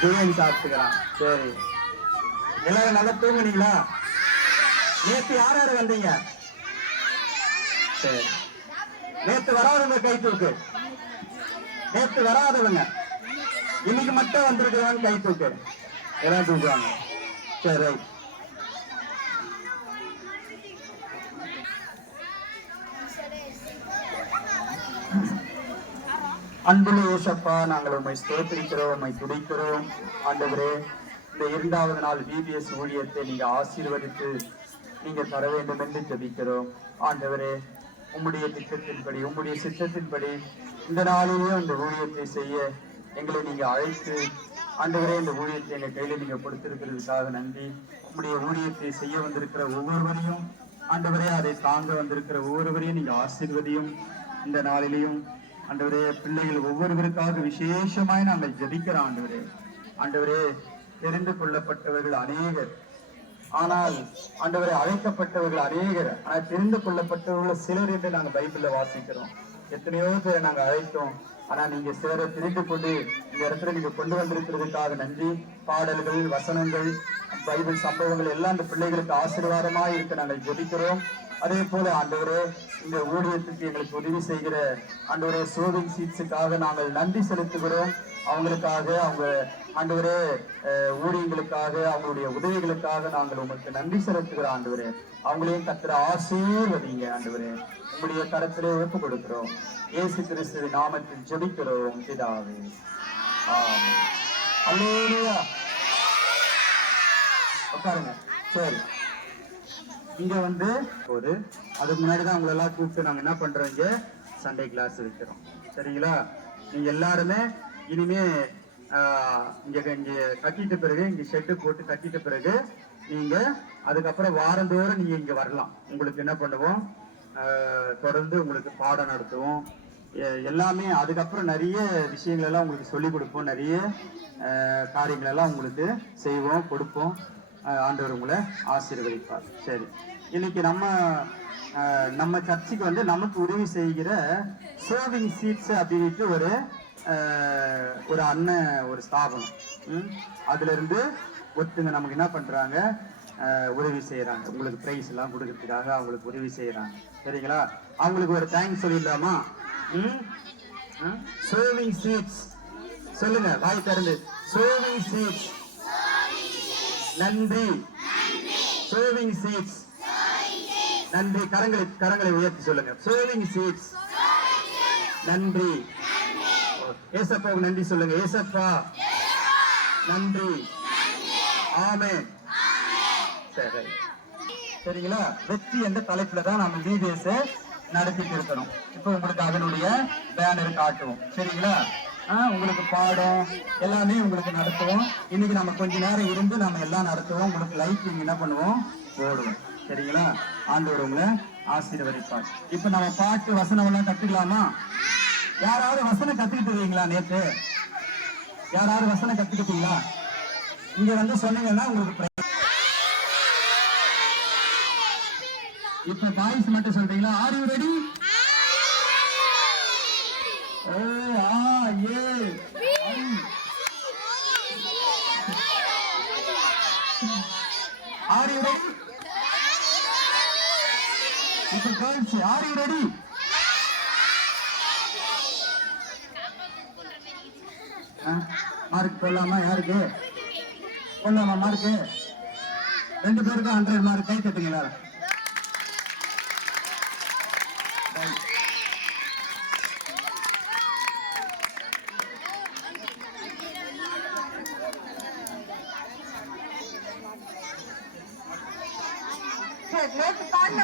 பிரியாணி சாப்பிட்டுக்கிறான். சரி, எல்லாரும் நல்லா தூங்குனீங்களா? நேத்து யார் யாரு வந்தீங்க? சரி, நேத்து வராதவங்க கை தூக்கு. நேத்து வராதவங்க இன்னைக்கு மட்டும் வந்திருக்கிறவங்க கை தூக்கு. எல்லாம் தூக்குவாங்க. சரி, ரைட். அன்புள்ள இயேசப்பா, நாங்கள் உம்மை ஸ்தோத்திரிக்கிறோம், உம்மை துதிக்கிறோம். ஆண்டவரே, இந்த 2வது நாள் VBS ஊழியத்தை நீங்க ஆசீர்வதித்து நீங்க தர வேண்டும் என்று ஜெபிக்கிறோம். ஆண்டவரே, உம்முடைய திட்டத்தின்படி, உம்முடைய சித்தத்தின்படி இந்த நாளிலேயே இந்த ஊழியத்தை செய்ய எங்களை நீங்க அழைத்து, ஆண்டவரே, இந்த ஊழியத்தை எங்க கையில நீங்க கொடுத்திருக்கிறதுக்காக நன்றி. உம்முடைய ஊழியத்தை செய்ய வந்திருக்கிற ஒவ்வொருவரையும், ஆண்டவரே, அதை தாங்க வந்திருக்கிற ஒவ்வொருவரையும் நீங்க ஆசீர்வதியும். இந்த நாளிலேயும் ஆண்டவரே, பிள்ளைகள் ஒவ்வொருவருக்காக விசேஷமாய் நாங்கள் ஜெபிக்கிறோம். ஆண்டவரே, ஆண்டவரே, தெரிந்து கொள்ளப்பட்டவர்கள் அநேகர், ஆனால் ஆண்டவரே அழைக்கப்பட்டவர்கள் அநேகர், ஆனால் தெரிந்து கொள்ளப்பட்டவர்கள் சிலர் என்று நாங்கள் பைபிள்ல வாசிக்கிறோம். எத்தனையோ பேரை நாங்க அழைத்தோம், ஆனா நீங்க சிலரை தெரிந்து கொண்டு இந்த இடத்துல நீங்க கொண்டு வந்திருக்கிறதுக்காக நன்றி. பாடல்கள், வசனங்கள், பைபிள் சம்பவங்கள் எல்லாம் இந்த பிள்ளைகளுக்கு ஆசீர்வாதமாய் இருக்க நாங்கள் ஜெபிக்கிறோம். அதே போல ஆண்டவரே, இந்த ஊழியத்துக்கு எங்களுக்கு உதவி செய்கிற ஆண்டவரே சோவிங் சீட்ஸுக்காக நாங்கள் நன்றி செலுத்துகிறோம். அவங்களுக்காக, அவங்க ஆண்டவரே ஊழியங்களுக்காக, அவங்களுடைய உதவிகளுக்காக நாங்கள் உங்களுக்கு நன்றி செலுத்துகிறோம். ஆண்டவரே, அவங்களையும் கர்த்தர் ஆசீர்வதிங்க. ஆண்டவரே, உங்களுடைய கரத்திலே ஒப்பு கொடுக்கிறோம். இயேசு கிறிஸ்துவின் நாமத்தில் ஜெபிக்கிறோம் பிதாவே, ஆமென். அல்லேலூயா. உட்காருங்க. சரி, இங்க வந்து ஒரு அதுக்கு முன்னாடிதான் உங்களை எல்லாம் கூப்பிட்டு நாங்க என்ன பண்றோம், இங்க சண்டே கிளாஸ் வைக்கிறோம். சரிங்களா? நீங்க எல்லாருமே இனிமே இங்க கட்டிட்ட பிறகு, இங்க ஷெட்டு போட்டு கட்டிட்ட பிறகு நீங்க அதுக்கப்புறம் வாரந்தோறும் நீங்க இங்க வரலாம். உங்களுக்கு என்ன பண்ணுவோம், தொடர்ந்து உங்களுக்கு பாடம் நடத்துவோம் எல்லாமே. அதுக்கப்புறம் நிறைய விஷயங்கள் எல்லாம் உங்களுக்கு சொல்லி கொடுப்போம், நிறைய காரியங்கள் எல்லாம் உங்களுக்கு செய்வோம், கொடுப்போம். ஆண்டவர் உங்களை ஆசீர்வதிப்பார். சரி, இன்னைக்கு நம்ம சர்ச்சுக்கு வந்து நமக்கு உதவி செய்கிற சோவிங் சீட்ஸ் அப்படின்ட்டு ஒரு அண்ணன், ஒரு ஸ்தாபனம், அதுல இருந்து ஒருத்தங்க நமக்கு என்ன பண்றாங்க, உதவி செய்யறாங்க. உங்களுக்கு பிரைஸ் எல்லாம் கொடுக்கறதுக்காக அவங்களுக்கு உதவி செய்யறாங்க. சரிங்களா? அவங்களுக்கு ஒரு தேங்க்ஸ் சொல்லிடலாமா? சோவிங் சீட்ஸ் சொல்லுங்க, வாய் திறந்து. சோவிங் சீட்ஸ் நன்றி. சோவிங் சீட்ஸ் நன்றி. கரங்களை உயர்த்தி சொல்லுங்க. சோவிங் சீட்ஸ் நன்றி. ஏசப்பாவுக்கு நன்றி சொல்லுங்க. ஏசப்பா நன்றி. ஆமென். சரி, சரிங்களா? வெற்றி என்ற தலைப்புல தான் நம்ம VBS நடத்திட்டு இருக்கணும். இப்போ உங்களுக்கு அதனுடைய பேனர் காட்டுவோம். சரிங்களா? உங்களுக்கு பாடம் எல்லாமே உங்களுக்கு நடத்துவோம். இன்னைக்கு நம்ம கொஞ்ச நேரம் இருந்து நம்ம எல்லாம் நடத்துவோம். உங்களுக்கு லைஃப் என்ன பண்ணுவோம், ஓடுவோம். சரிங்களா? ஆண்டவர் உங்களை ஆசீர்வதிப்பார். இப்ப நம்ம பாட்டு வசனம் எல்லாம் கத்துக்கலாமா? யாராவது வசனம் கத்துக்கிட்டு இருக்கீங்களா? நேற்று யாராவது வசனம் கத்துக்கிட்டீங்களா? இங்க வந்து சொன்னீங்கன்னா உங்களுக்கு. இப்ப பாய்ஸ் மட்டும் சொல்றீங்களா? Are you ready? Are you ready? If girls, are you ready? Mark போடலாமா? யாருக்கு போடலாமா மார்க்கு? 2 பேருக்கு 100 மார்க். கை தட்டுங்களா? நேற்று காலைல